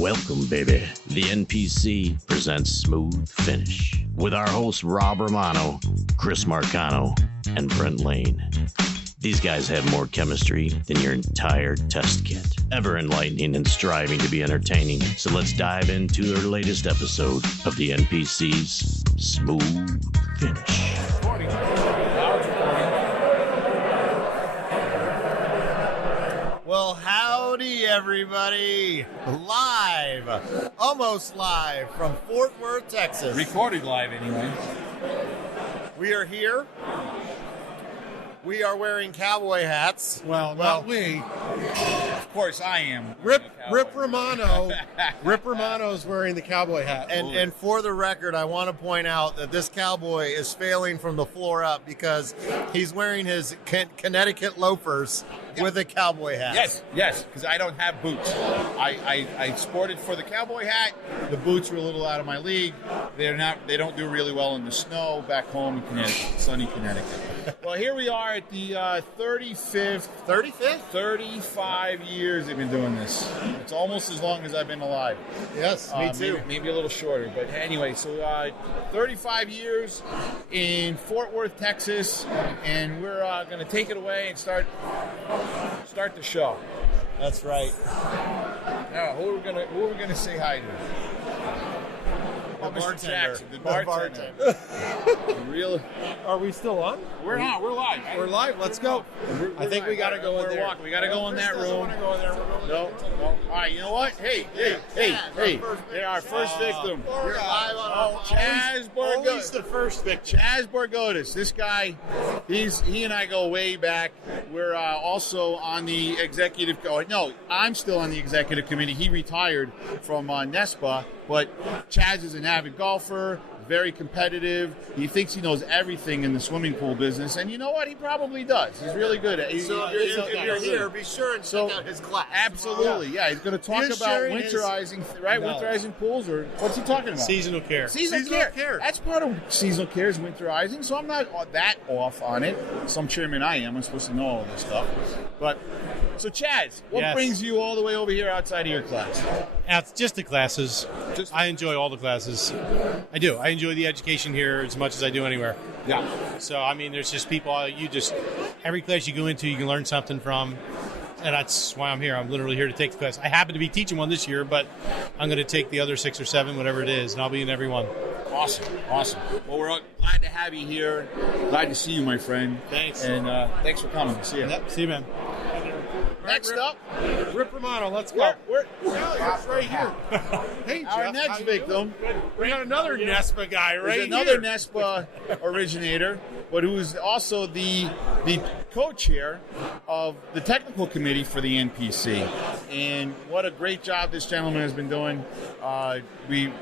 Welcome, baby. The NPC presents Smooth Finish with our hosts Rob Romano, Chris Marcano, and Brent Lane. These guys have more chemistry than your entire test kit. Ever enlightening and striving to be entertaining. So let's dive into their latest episode of the NPC's Smooth Finish. Well, howdy, everybody. Live, almost live from Fort Worth, Texas. Recorded live, anyway. We are here. We are wearing cowboy hats. Well, not we. Of course, I am. Rip Romano. Rip Romano's wearing the cowboy hat. And for the record, I want to point out that this cowboy is failing from the floor up because he's wearing his Connecticut loafers with a cowboy hat. Yes, because I don't have boots. I sported for the cowboy hat. The boots were a little out of my league. They don't do really well in the snow back home in Connecticut, sunny Connecticut. Well, here we are at the 35th? 35 years they've been doing this. It's almost as long as I've been alive. Yes, me too. Maybe a little shorter. But anyway, so 35 years in Fort Worth, Texas, and we're going to take it away and start the show. That's right. Now, who are we gonna say hi to? The bartender. The bartender. Real. Are we still on? We're on. We're live. We're live. Let's go. I think we got to go in there. We got to go in that room. No. All right. You know what? Hey. Our first victim. We're live on Chaz Borgotis. Always the first victim. Chaz Borgotis. This guy, he and I go way back. We're also on the executive. No, I'm still on the executive committee. He retired from NESPA, but Chaz is an avid golfer. Very competitive. He thinks he knows everything in the swimming pool business, and you know what? He probably does. He's really good at it. So if you're here, be sure and check out his class. Absolutely, yeah. He's going to talk about winterizing, right? Winterizing pools, or what's he talking about? Seasonal care. Seasonal care. That's part of seasonal care is winterizing, so I'm not that off on it. Some chairman I am. I'm supposed to know all this stuff. But, so Chaz, what brings you all the way over here outside of your class? It's just the classes. I enjoy all the classes. I do. I enjoy the education here as much as I do anywhere. Yeah. So, I mean, there's just people, every class you go into, you can learn something from. And that's why I'm here. I'm literally here to take the class. I happen to be teaching one this year, but I'm going to take the other 6 or 7, whatever it is, and I'll be in every one. Awesome. Well, we're glad to have you here. Glad to see you, my friend. Thanks. And thanks for coming. See you. Yep. See you, man. Next up, Rip Romano. Let's go. It's right here. Hey, Jeff. Our next victim. We got another NESPA guy right here. Another NESPA originator, but who's also the co-chair of the technical committee for the NPC. And what a great job this gentleman has been doing. I'm going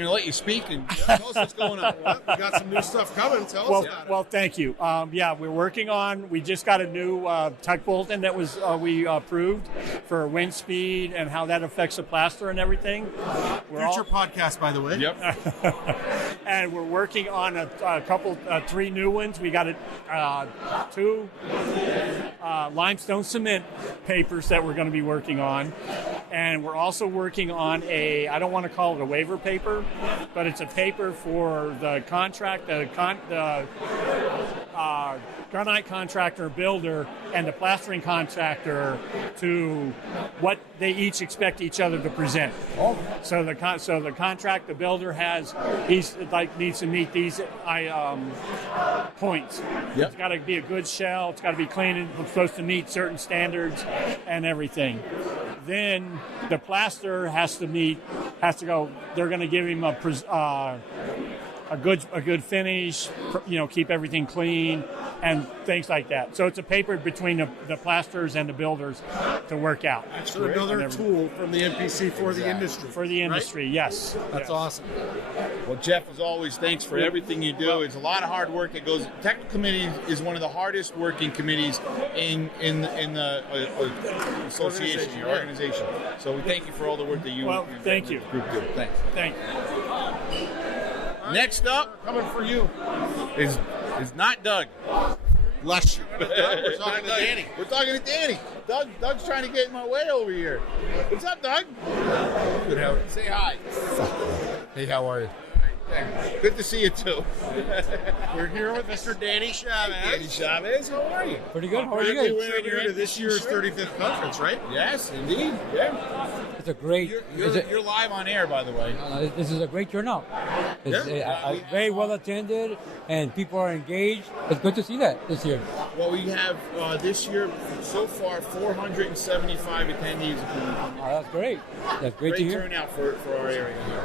to let you speak and tell us what's going on. We got some new stuff coming. Tell us about it. Well, thank you. We're working on. We just got a new tuck bulletin that was we approved for wind speed and how that affects the plaster and everything. Future podcast, by the way. Yep. And we're working on a couple, 3 new ones. We got 2 limestone cement papers that we're going to be working on. And we're also working on I don't want to call it a waiver paper, but it's a paper for the contract, the gunite contractor, builder, and the plastering contractor to what they each expect each other to present. Oh. So the contract, the builder needs to meet these points. Yep. It's got to be a good shell. It's got to be clean. It's supposed to meet certain standards and everything. Then the plaster has to go. They're going to give him a good finish, keep everything clean and things like that. So it's a paper between the plasterers and the builders to work out. So another tool from the NPC for the industry. For the industry, right? Yes. That's awesome. Well, Jeff, as always, thanks for everything you do. It's a lot of hard work. Technical committee is one of the hardest working committees in the association, your organization. So we thank you for all the work that you thank you. Group do. Thanks. Thank you. Next up, coming for you, is not Doug. Bless you. We're talking to Danny. We're talking to Danny. Doug's trying to get in my way over here. What's up, Doug? Good, how Say hi. Hey, how are you? Good to see you, too. We're here with Mr. Danny Chavez. Danny Chavez, how are you? Pretty good. How are you guys? We're here to this year's 35th conference, right? Yes, indeed. Yeah. It's a great. You're live on air, by the way. This is a great turnout. It's very well attended, and people are engaged. It's good to see that this year. Well, we have this year so far 475 attendees. Oh, that's great. That's great to hear. Turnout for our area here.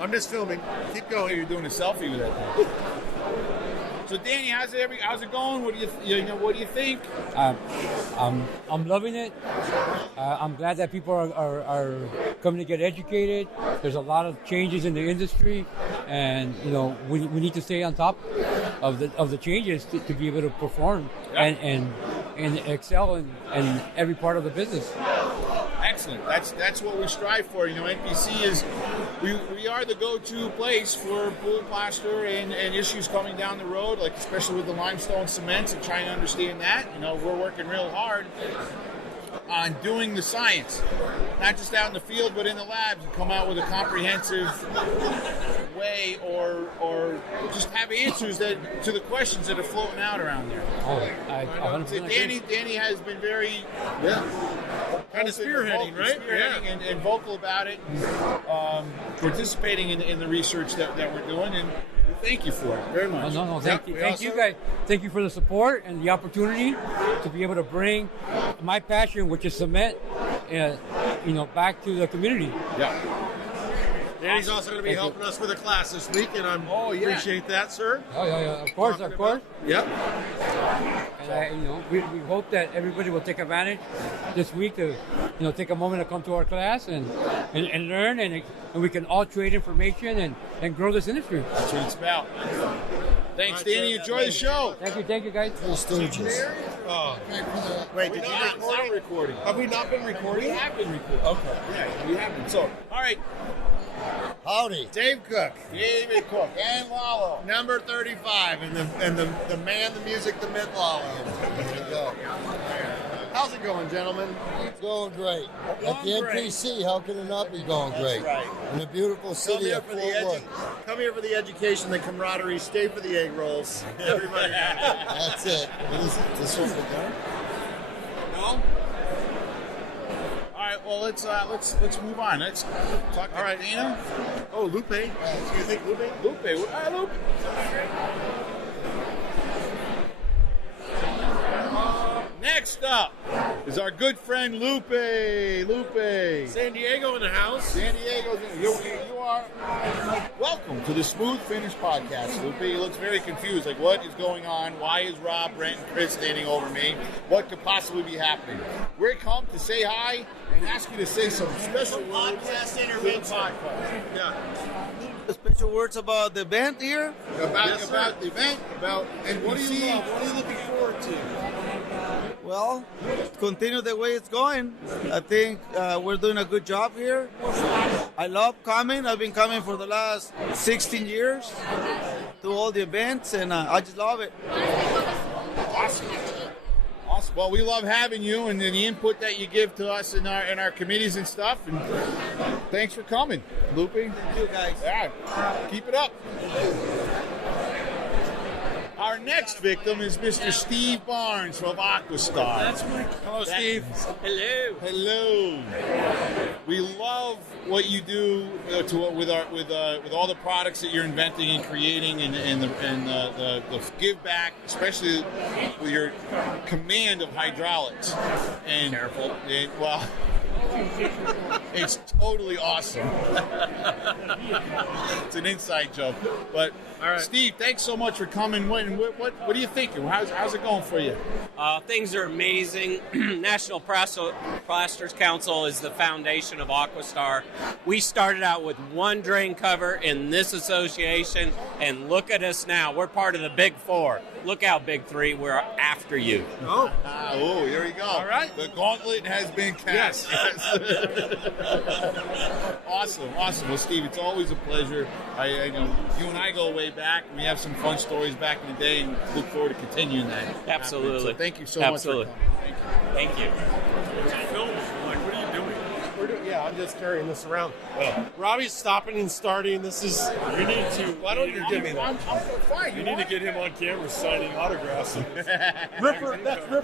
I'm just filming. Keep going. You're doing a selfie with that thing. So, Danny, how's it going? What do you think? I'm loving it. I'm glad that people are coming to get educated. There's a lot of changes in the industry, and we need to stay on top of the changes to be able to perform and excel in every part of the business. Excellent. That's what we strive for. NPC is we are the go-to place for pool plaster and issues coming down the road, like especially with the limestone cements and trying to understand that. We're working real hard on doing the science, not just out in the field, but in the labs, and come out with a comprehensive way or just have answers to the questions that are floating out around there. Danny has been very kind of spearheading, right? And vocal about it, participating in the research that we're doing, and thank you for it very much. No, thank you guys. Thank you for the support and the opportunity to be able to bring my passion, which is cement, back to the community. Yeah. Danny's also going to be helping us with a class this week, and I appreciate that, sir. Oh, yeah, of course. Yep. And we hope that everybody will take advantage this week to, take a moment to come to our class and learn, and we can all trade information and grow this industry. That's what it's about. Thanks, Danny. Enjoy the show. Thank you, guys. Wait, did you not recording? Have we not been recording? We have been recording. Okay. Yeah, we have been. So, all right. Howdy, Dave Cook. David Cook and Lalo. Number 35, and the man, the music, the myth, Lalo. There you go. How's it going, gentlemen? It's going great. At the NPC, how can it not be going great? Right. In the beautiful city of Fort Worth. Come here for the education, the camaraderie, stay for the egg rolls. Everybody. That's it. What is it? This one's done? No? All right, well, let's move on. Let's talk to Dana. Oh, Lupe. You think Lupe? Lupe. Lupe. Next up is our good friend Lupe. San Diego in the house. San Diego, you are welcome to the Smooth Finish podcast. Lupe, he looks very confused. Like, what is going on? Why is Rob, Brent, and Chris standing over me? What could possibly be happening? We're come to say hi and ask you to say some special podcast intervention. Yeah. Special words about the event here? About the event, about And what do you love? What are you looking forward to? Well, continue the way it's going. I think we're doing a good job here. I love coming. I've been coming for the last 16 years to all the events, and I just love it. Awesome. Well, we love having you and the input that you give to us in our committees and stuff. And thanks for coming, Lupe. Thank you, guys. All right, keep it up. Our next victim is Mr. Steve Barnes from Aquastar. That's my. Hello, Steve. Hello. We love what you do with all the products that you're inventing and creating, and the give back, especially with your command of hydraulics. And careful. It's totally awesome. It's an inside joke, but all right. Steve, thanks so much for coming. What are you thinking? How's it going for you? Things are amazing. National Plasterers Council is the foundation of Aquastar. We started out with one drain cover in this association, and look at us now. We're part of the Big Four. look out, Big Three. We're after you. Oh, here we go. All right. The gauntlet has been cast. Yes. Awesome. Well, Steve, it's always a pleasure. I know you and I go way back. We have some fun stories back in the day, and look forward to continuing that. Absolutely. So thank you so Absolutely. much for coming. Thank you. What are you doing? I'm just carrying this around. Robbie's stopping and starting. This is. You need to. Why don't you give me that? I'm fine. You need to get him on camera signing autographs. That's Rip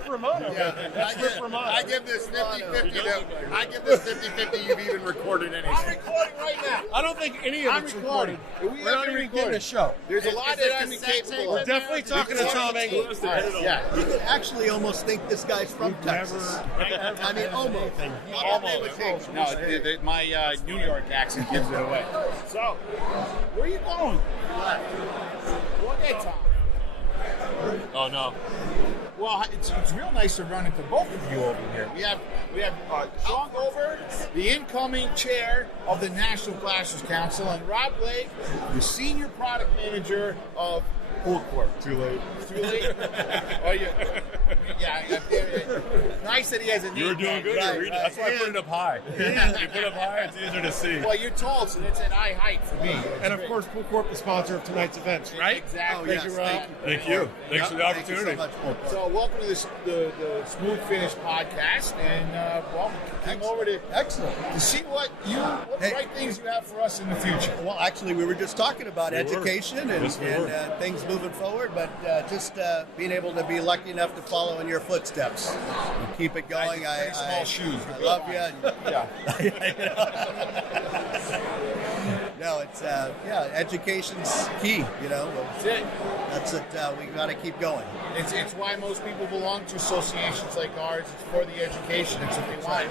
Romano. That's Rip Romano. I give this 50-50. I give this 50-50. You've even recorded anything. I'm recording right now. I don't think any of it's recorded. We're not even getting a show. There's a lot that I'm incapable We're of. definitely talking to Tom Engel. Yeah. You could actually almost think this guy's from Texas. I mean, almost. No, my New York accent gives it away. So, where are you going? Okay, Tom. Oh no. Well, it's real nice to run into both of you over here. We have Sean Goldberg, the incoming chair of the National Plasterers Council, and Rob Blake, the senior product manager of Pool Corp. Too late. Oh, yeah. Nice that he has a name. You're doing good. Right. That's why I put it up high. You put it up high, it's easier to see. Well, you're tall, so that's at eye height for me. And of course, Pool Corp, the sponsor of tonight's events, right? Exactly. Yes, Thank you, Rob. Thank you. Thanks for the opportunity. Thank you so much, Paul. So, welcome to the Smooth Finish podcast, and came over to see what right things you have for us in the future. Well, actually, we were just talking about education and things moving forward, but just being able to be lucky enough to follow in your footsteps and keep it going. Small shoes. I love you. Yeah. No, it's education's key. That's it. That's it. We got to keep going. It's why most people belong to associations like ours. It's for the education. It's what they want,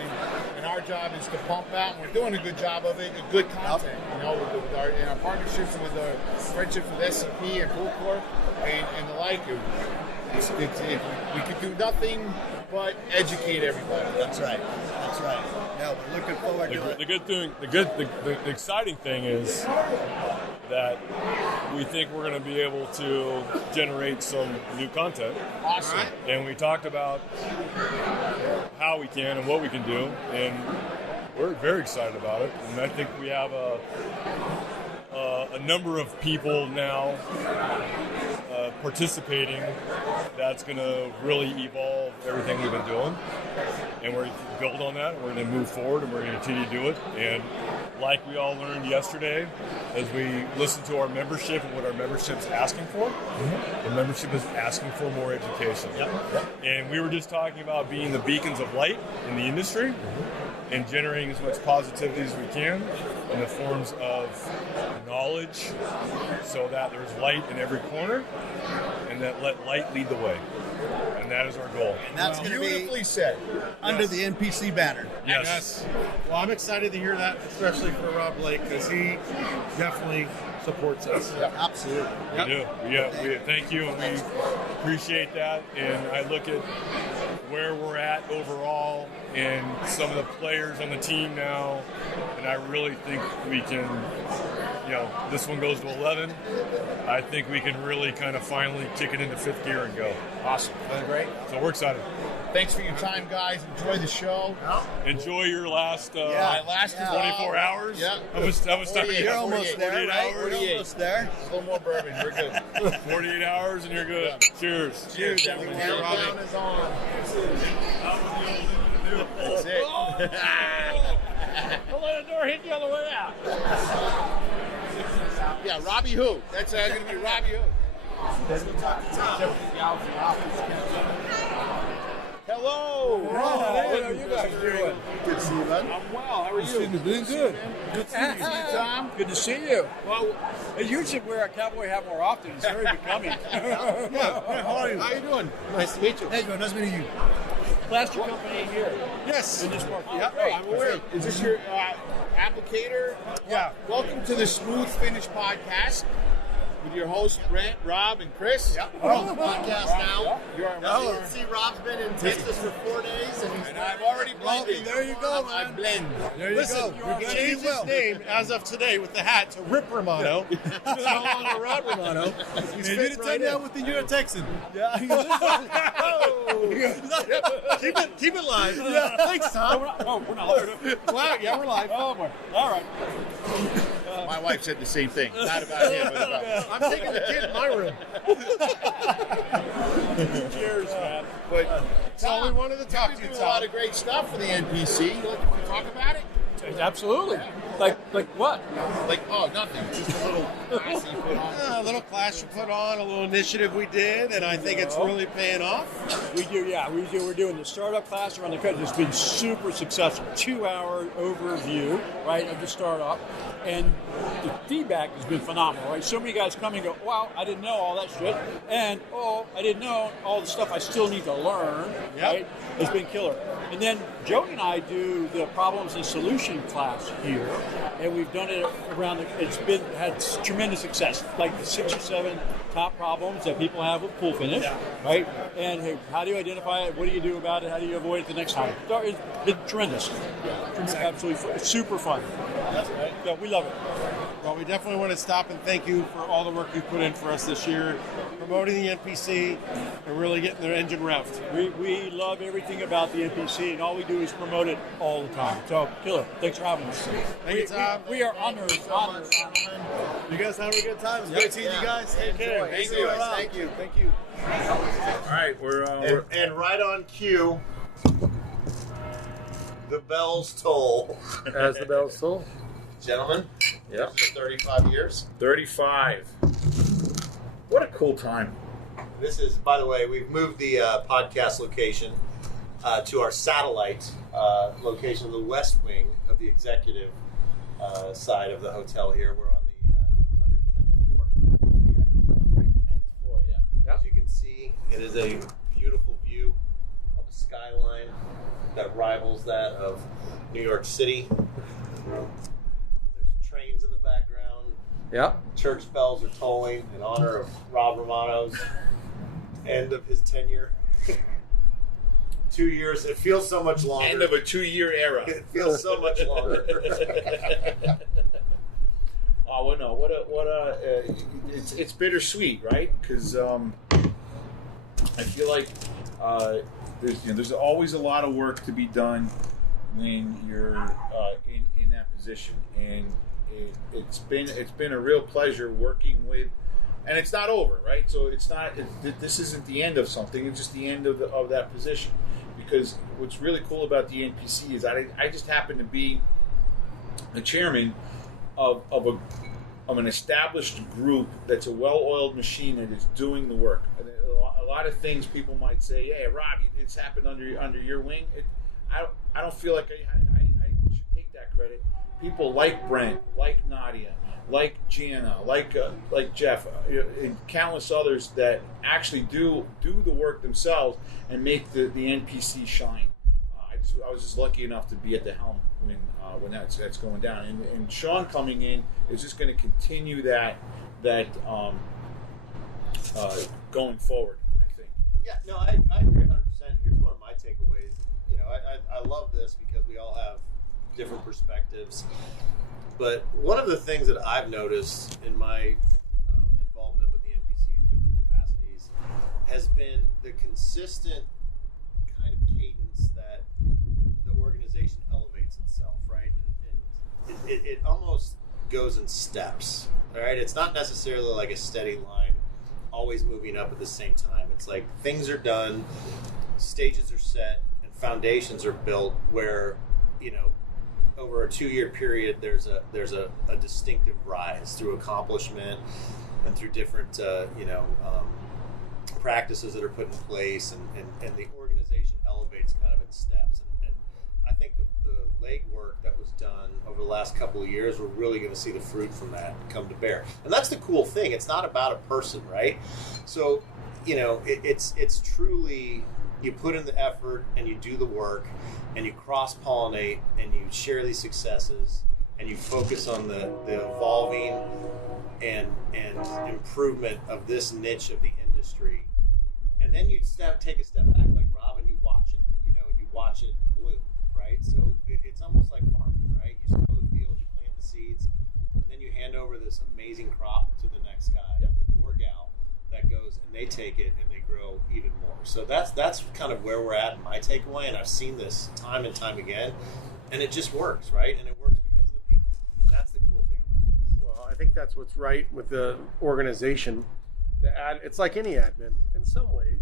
and our job is to pump out. And we're doing a good job of it. Good content. With our partnerships with our friendship with SCP and Pool Corp and the like. We could do nothing but educate everybody. That's right. No, we're looking forward to it. The good thing, the exciting thing is that we think we're going to be able to generate some new content. Awesome. And we talked about how we can and what we can do, and we're very excited about it. And I think we have a number of people now participating that's going to really evolve everything we've been doing, and we're going to build on that. We're going to move forward, and we're going to continue to do it. And like we all learned yesterday, as we listen to our membership and what our membership's asking for, the membership is asking for more education. And we were just talking about being the beacons of light in the industry and generating as much positivity as we can in the forms of knowledge, so that there's light in every corner, and that let light lead the way. And that is our goal. And that's going to be Beautifully said. under the NPC banner. Yes. Well, I'm excited to hear that, especially for Rob Blake, because he definitely supports us. Absolutely. We do. We thank you, and we appreciate that. And I look at where we're at overall and some of the players on the team now, and I really think we can, this one goes to 11. I think we can really kind of finally kick it into fifth gear and go. Awesome. That's great. So we're excited. Thanks for your time, guys. Enjoy the show. Enjoy your last 24 hours. Yeah. How much time? You're almost there, 48 right? hours. We're almost there. A little more bourbon. We're good. 48 hours and you're good. Cheers. Cheers, everyone. Countdown is on. That's it. Don't let the door hit you on the way out. Yeah, Robbie who? That's going to be Robbie who? Hello. What are you guys doing? Good to see you, man. I'm well. How are you? Doing good. Good to see you, Tom. Good to see you. Well, You should wear a cowboy hat more often. It's very becoming. how you doing? Nice to meet you. Hey, nice meeting you. Plaster company here. Yes. In this market. Yeah, I'm aware. Is this your applicator? Yeah. Welcome to the Smooth Finish podcast. with your hosts, Brent, Rob, and Chris. Yep. We're on the podcast now. You are Now you can see Rob's been in Texas for 4 days, and I've already blended. There you go, man. I blend. There you go. He changed his name as of today with the hat to Rip Romano. It's no longer Rod Romano. He's He did right down with the You're a Texan. Yeah. Keep it live. Yeah. Thanks, Tom. We're not live. Wow, yeah, we're live. Oh, boy. All right. My wife said the same thing. Not about him, but about I'm taking the kid in my room. Cheers, man. But that's all we wanted to talk to you, do Tom. a lot of great stuff for the NPC. You want to talk about it? Absolutely. Like what? Like, oh, nothing. Just a little class you put on. A little class you put on, a little initiative we did, and I think it's really paying off. We do, yeah. We're doing the startup class around the country. It's been super successful. 2-hour overview, right, of the startup. And the feedback has been phenomenal, right? So many guys come and go, wow, I didn't know all that shit. And, I didn't know all the stuff I still need to learn, right? It's been killer. And then Jody and I do the problems and solution class here, and we've done it around it's had tremendous success, like the 6 or 7 top problems that people have with pool finish, right? And hey, how do you identify it? What do you do about it? How do you avoid it the next time? So it's been tremendous. Absolutely it's super fun. That's right. Yeah, we love it. Well, we definitely want to stop and thank you for all the work you put in for us this year, promoting the NPC and really getting their engine revved. We love everything about the NPC, and all we do is promote it all the time. So, killer. Thanks for having us. Thank you, Tom. We are honored. You guys having a good time? It's great seeing you guys. Take care. Thank you. Thank you. Thank you. All right, we're And right on cue, the bells toll. As the bells toll. Gentlemen, yeah, 35 years. 35. What a cool time. This is, by the way, we've moved the podcast location to our satellite location, the west wing of the executive side of the hotel here. We're on the 110th floor. Yeah. As you can see, it is a beautiful view of a skyline that rivals that of New York City. Trains in the background. Yeah. Church bells are tolling in honor of Rob Romano's end of his tenure. 2 years. It feels so much longer. End of a 2-year era. It feels so much longer. Oh, well, no. It's bittersweet, right? Because I feel like there's always a lot of work to be done when you're in that position, and it's been a real pleasure working with, and it's not over, right? So this isn't the end of something; it's just the end of that position. Because what's really cool about the NPC is I just happen to be the chairman of an established group that's a well-oiled machine that is doing the work. A lot of things people might say, "Hey, Rob, it's happened under your wing." I don't feel like I should take that credit. People like Brent, like Nadia, like Gianna, like Jeff, and countless others that actually do the work themselves and make the NPC shine. I was just lucky enough to be at the helm when that's going down, and Sean coming in is just going to continue that going forward. I think. Yeah, no, I agree 100%. Here's one of my takeaways. You know, I love this because we all have different perspectives. But one of the things that I've noticed in my involvement with the NPC in different capacities has been the consistent kind of cadence that the organization elevates itself, right? And it almost goes in steps, all right? It's not necessarily like a steady line, always moving up at the same time. It's like things are done, stages are set, and foundations are built where, you know, over a 2-year period, there's a distinctive rise through accomplishment and through different practices that are put in place, and the organization elevates kind of in steps. And I think the legwork that was done over the last couple of years, we're really going to see the fruit from that come to bear. And that's the cool thing. It's not about a person, right? So, you know, it's truly, you put in the effort and you do the work and you cross-pollinate and you share these successes and you focus on the evolving and improvement of this niche of the industry. And then you take a step back, like Rob, and you watch it. And you watch it bloom, right? So it's almost like farming, right? You sow the field, you plant the seeds, and then you hand over this amazing crop to the next guy or gal that goes, and they take it and they grow even more. So that's kind of where we're at in my takeaway, and I've seen this time and time again, and it just works, right? And it works because of the people, and that's the cool thing about it. Well, I think that's what's right with the organization. It's like any admin in some ways,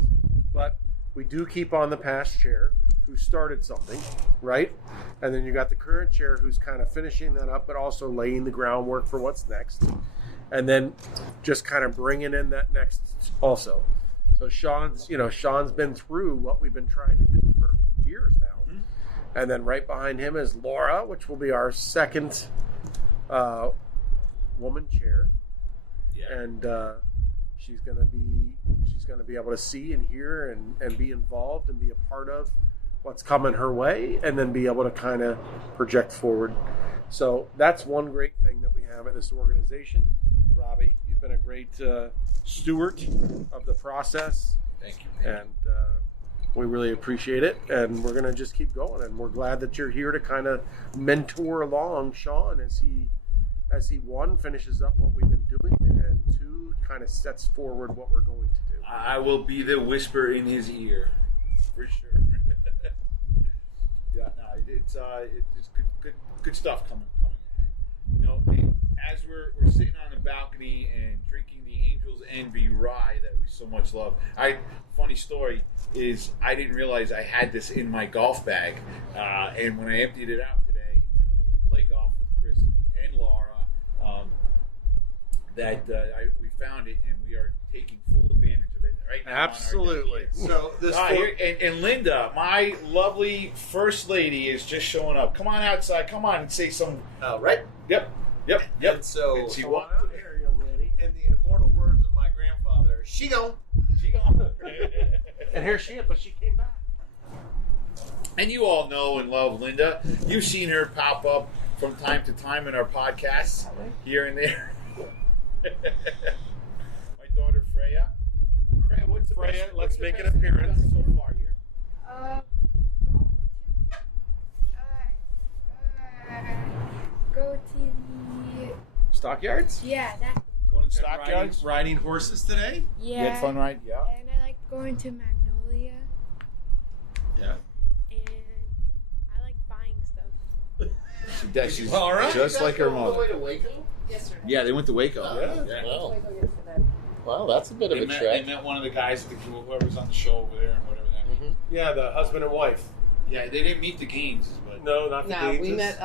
but we do keep on the past chair who started something, right? And then you got the current chair who's kind of finishing that up, but also laying the groundwork for what's next. And then just kind of bringing in that next also. So Sean's been through what we've been trying to do for years now. Mm-hmm. And then right behind him is Laura, which will be our second woman chair. Yeah. And she's gonna be able to see and hear and be involved and be a part of what's coming her way, and then be able to kind of project forward. So that's one great thing that we have at this organization. Robbie, you've been a great steward of the process. Thank you. And we really appreciate it. And we're going to just keep going. And we're glad that you're here to kind of mentor along Sean as he one, finishes up what we've been doing, and two, kind of sets forward what we're going to do. I will be the whisper in his ear, for sure. Yeah, no, it's good stuff coming ahead. As we're sitting on the balcony and drinking the Angels Envy rye that we so much love. Funny story is I didn't realize I had this in my golf bag, and when I emptied it out today, I went to play golf with Chris and Laura. We found it, and we are taking full advantage of it right now. Absolutely. So this and Linda, my lovely first lady, is just showing up. Come on outside. Come on and say some. Right. Yep. And so and she walked out here, young lady. In the immortal words of my grandfather, she gone. And here she is, but she came back. And you all know and love Linda. You've seen her pop up from time to time in our podcasts here and there. My daughter Freya. What's the Freya, best, let's the make an best appearance. you've done so far here. Go to the Stockyards? Yeah, that. Going to stockyards? Riding horses today? Yeah. You had fun, right? Yeah. And I like going to Magnolia. Yeah. And I like buying stuff. She's all right. just like her mother. All the way to Waco? Yesterday. Yeah, they went to Waco. Yeah. Wow, that's a bit of a They trek. met one of the guys, whoever's on the show over there, and whatever that means. Yeah, the husband and wife. Yeah, they didn't meet the Gaines, but No, not the Gaines. we met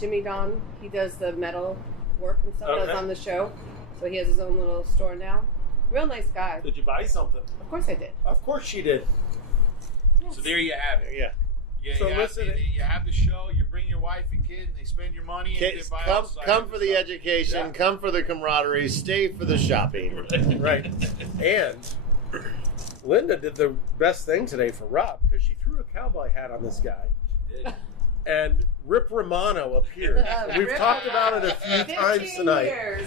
Jimmy Don. He does the metal work and stuff. Okay. That's on the show. So he has his own little store now. Real nice guy. Did you buy something? Of course I did. Of course she did. So there you have it. Yeah. So listen, you have the show. You bring your wife and kid, and they spend your money. And Kids, they buy come outside for the education, come for the camaraderie, stay for the shopping. Right. And Linda did the best thing today for Rob, because she threw a cowboy hat on this guy. She did. And Rip Romano appeared. We've talked about it a few times tonight.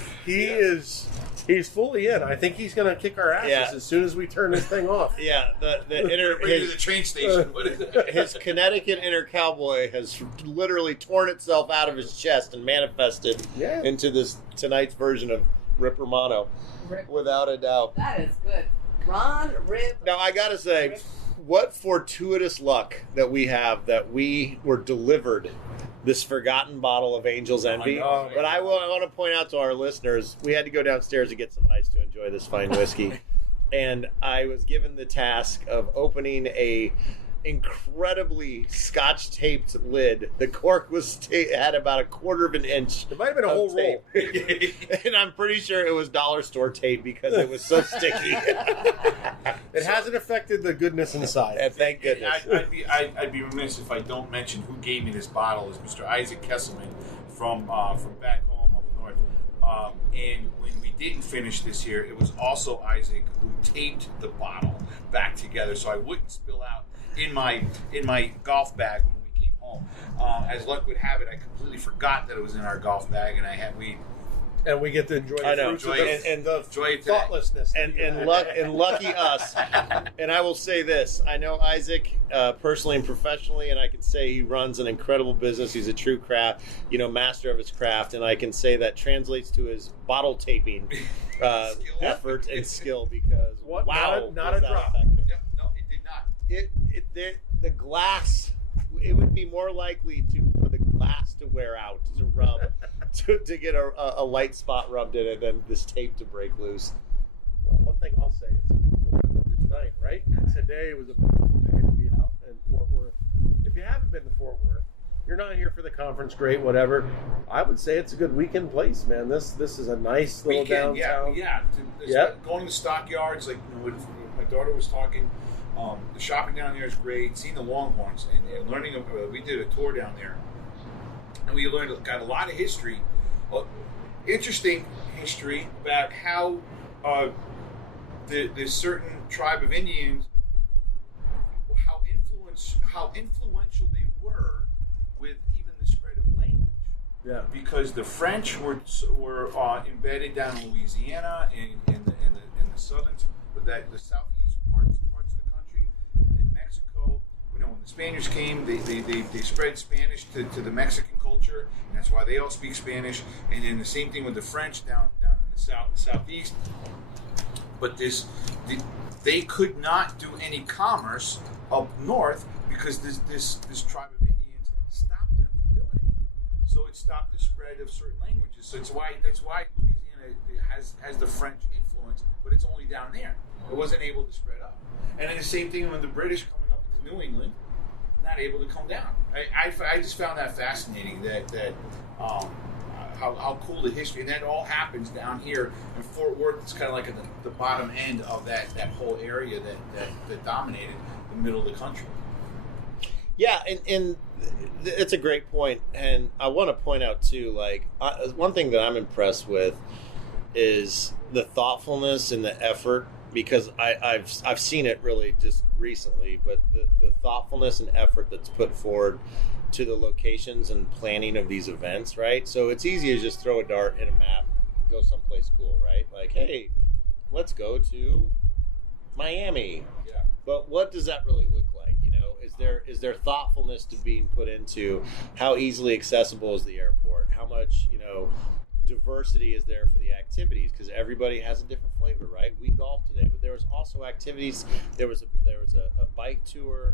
He's fully in. I think he's going to kick our asses as soon as we turn this thing off. Yeah, the train station. What is it? His Connecticut inner cowboy has literally torn itself out of his chest and manifested into this tonight's version of Rip Romano, without a doubt. That is good. Ron, Rip. Now I gotta say, what fortuitous luck that we have that we were delivered this forgotten bottle of Angel's Envy. But I want to point out to our listeners, we had to go downstairs to get some ice to enjoy this fine whiskey. And I was given the task of opening a incredibly scotch taped lid. The cork was had about 1/4 of an inch. It might have been a whole roll. And I'm pretty sure it was dollar store tape because it was so sticky. It hasn't affected the goodness inside. Thank goodness. I'd be remiss if I don't mention who gave me this bottle is Mr. Isaac Kesselman from back home up north. And when we didn't finish this year, it was also Isaac who taped the bottle back together so I wouldn't spill out in my golf bag when we came home. As luck would have it, I completely forgot that it was in our golf bag, and And we get to enjoy the fruits of the thoughtlessness. And lucky us. And I will say this. I know Isaac personally and professionally, and I can say he runs an incredible business. He's a true craft, master of his craft. And I can say that translates to his bottle taping effort and skill because, wow. Not a drop. No, it did not. The glass, it would be more likely for the glass to wear out, to rub, to get a light spot rubbed in it than this tape to break loose. Well, one thing I'll say is it's night, right? Today was a beautiful day to be out in Fort Worth. If you haven't been to Fort Worth, you're not here for the conference, great, whatever. I would say it's a good weekend place, man. This is a nice little downtown. Yeah. Going to the stockyards, like my daughter was talking. The shopping down there is great. Seeing the Longhorns and learning. We did a tour down there, and we got a lot of history, interesting history about how the certain tribe of Indians, how influential they were with even the spread of language. Yeah. Because the French were embedded down in Louisiana and in the southern, the southeast parts of the country, and in Mexico. When the Spaniards came, they spread Spanish to the Mexican culture, and that's why they all speak Spanish. And then the same thing with the French down in the southeast. But they could not do any commerce up north because this tribe of Indians stopped them from doing it. So it stopped the spread of certain languages. So that's why Louisiana has the French influence, but it's only down there. It wasn't able to spread up. And then the same thing when the British coming up to New England, not able to come down. I just found that fascinating that how cool the history, and that all happens down here in Fort Worth. It's kind of like at the bottom end of that whole area that dominated the middle of the country. Yeah, and it's a great point, and I want to point out too, one thing that I'm impressed with is the thoughtfulness and the effort, because I've seen it really just recently, but the thoughtfulness and effort that's put forward to the locations and planning of these events, right? So it's easy to just throw a dart in a map, go someplace cool, right? Like, hey, let's go to Miami. Yeah. But what does that really look like? Is there thoughtfulness to being put into how easily accessible is the airport? How much, diversity is there for the activities? Because everybody has a different flavor, right? We golfed today, but there was also activities. There was a bike tour.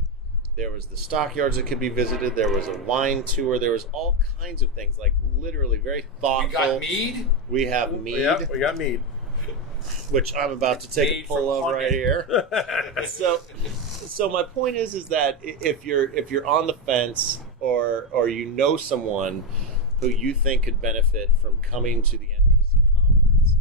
There was the stockyards that could be visited. There was a wine tour. There was all kinds of things, like literally very thoughtful. We got mead. We have mead. Yeah, we got mead. Which I'm about to take a pull of right here. So my point is that if you're on the fence or someone who you think could benefit from coming to the NPC conference,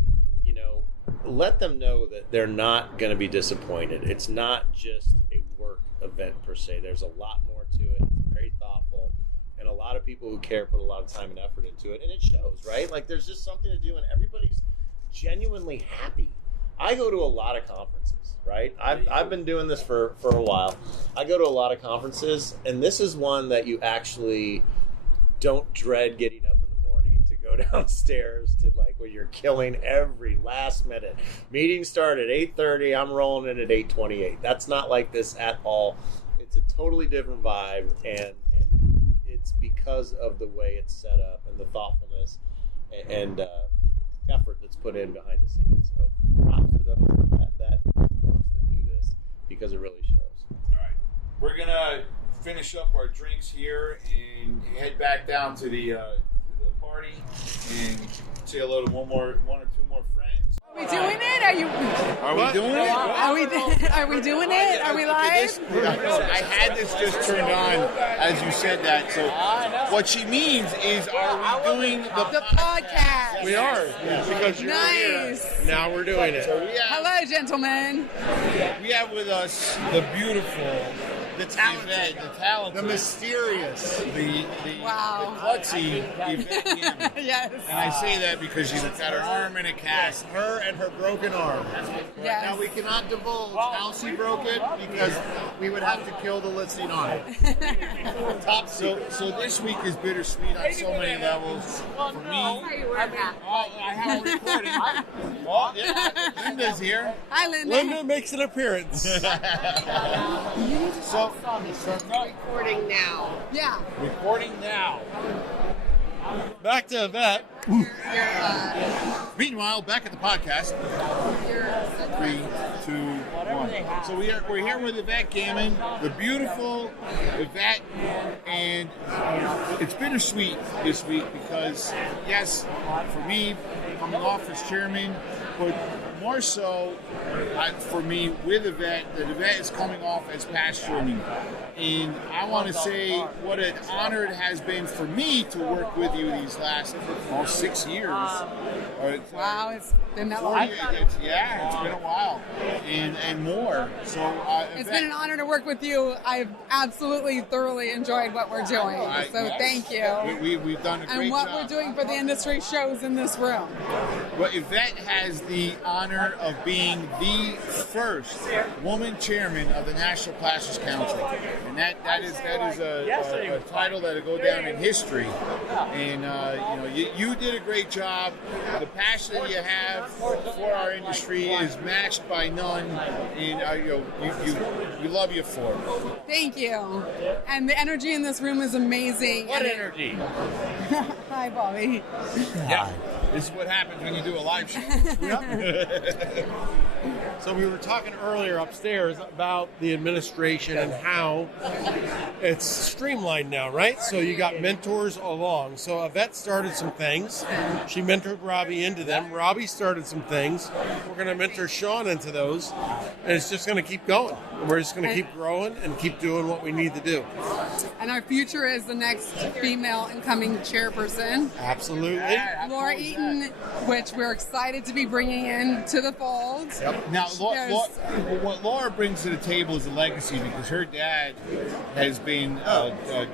let them know that they're not going to be disappointed. It's not just a work event per se. There's a lot more to it. It's very thoughtful, and a lot of people who care put a lot of time and effort into it, and it shows, right? Like there's just something to do, and everybody's genuinely happy. I go to a lot of conferences, right? I've been doing this for a while. I go to a lot of conferences, and this is one that you actually don't dread getting up in the morning to go downstairs to, where you're killing every last minute. Meeting started at 8:30. I'm rolling in at 8:28. That's not like this at all. It's a totally different vibe, and it's because of the way it's set up and the thoughtfulness and effort that's put in behind the scenes. So props to those folks that do this, because it really shows. All right, we're gonna finish up our drinks here and head back down to the party and say hello to one or two more friends. Are we doing it? Are we doing it? Are we doing it? Are we live? I had this just turned on as you said that. So what she means is, are we doing the podcast? We are, because you're nice. Here. Now we're doing it. So hello, gentlemen. We have with us the beautiful, the talented, the mysterious, the klutzy Yvette. Yes. And I say that because she's got her arm in a cast. Her and her broken arm. Yes. Now we cannot divulge how she broke it because we would have to kill the listening audience. top so this week is bittersweet on so many levels. For me, I have a recording. Oh, yeah, Linda's here. Hi, Linda. Linda makes an appearance. So, Recording now. Yeah. Recording now. Back to Yvette. Meanwhile, back at the podcast. 3, 2, 1. So we're here with Yvette Gammon, the beautiful Yvette, and it's bittersweet this week because, yes, for me, coming off as chairman, but more so for me with Yvette, that Yvette is coming off as past chairman. And I want to say what an honor it has been for me to work with you these last almost 6 years. Wow, it's been that long. It's been a while, and more. So it's been an honor to work with you. I've absolutely thoroughly enjoyed what we're doing. So thank you. We've done a great job. And what we're doing for the industry shows in this room. Well, Yvette has the honor of being the first woman chairman of the National Plasterers Council, and that is a title that'll go down in history. And you did a great job. The passion that you have for our industry is matched by none, and we love you for it. Thank you. And the energy in this room is amazing. What energy? Hi, Bobby. Yeah. This is what happens when you do a live show. So we were talking earlier upstairs about the administration and how it's streamlined now, right? So you got mentors along. So Yvette started some things. She mentored Robbie into them. Robbie started some things. We're going to mentor Sean into those. And it's just going to keep going. We're just going to keep growing and keep doing what we need to do. And our future is the next female incoming chairperson. Absolutely. Laura Eaton, which we're excited to be bringing in to the fold. Yep. Now, what Laura brings to the table is a legacy because her dad has been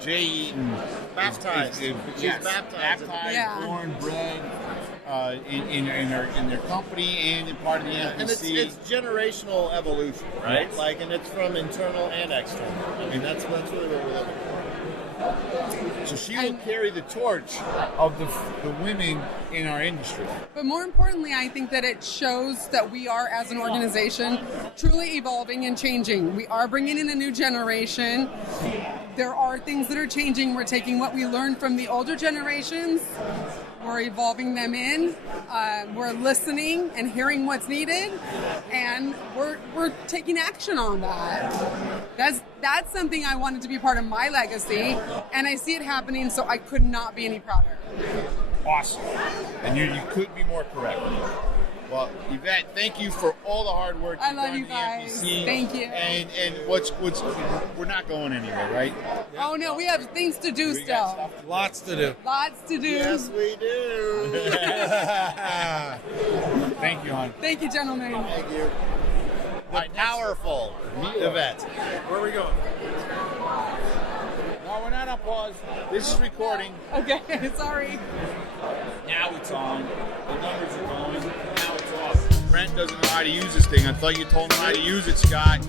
Jay Eaton. Baptized. She's baptized, born, bred in their company and in part of the NPC. And it's generational evolution, right? And it's from internal and external. I mean, that's really what we're looking for. So she will carry the torch of the women in our industry. But more importantly, I think that it shows that we are, as an organization, truly evolving and changing. We are bringing in a new generation. There are things that are changing. We're taking what we learned from the older generations. We're evolving them in. We're listening and hearing what's needed, and we're taking action on that. That's something I wanted to be part of my legacy, and I see it happening, so I could not be any prouder. Awesome. And you could be more correct. Well, Yvette, thank you for all the hard work you've done in the NPC. Thank you. And what's we're not going anywhere, right? Oh no, we have things to do still. Lots to do. Lots to do. Yes, we do. Thank you, hon. Thank you, gentlemen. Thank you. The powerful Yvette. Where are we going? No, we're not on pause. This is recording. Okay, sorry. Now it's on. The numbers are going. Now it's off. Brent doesn't know how to use this thing. I thought you told him how to use it, Scott.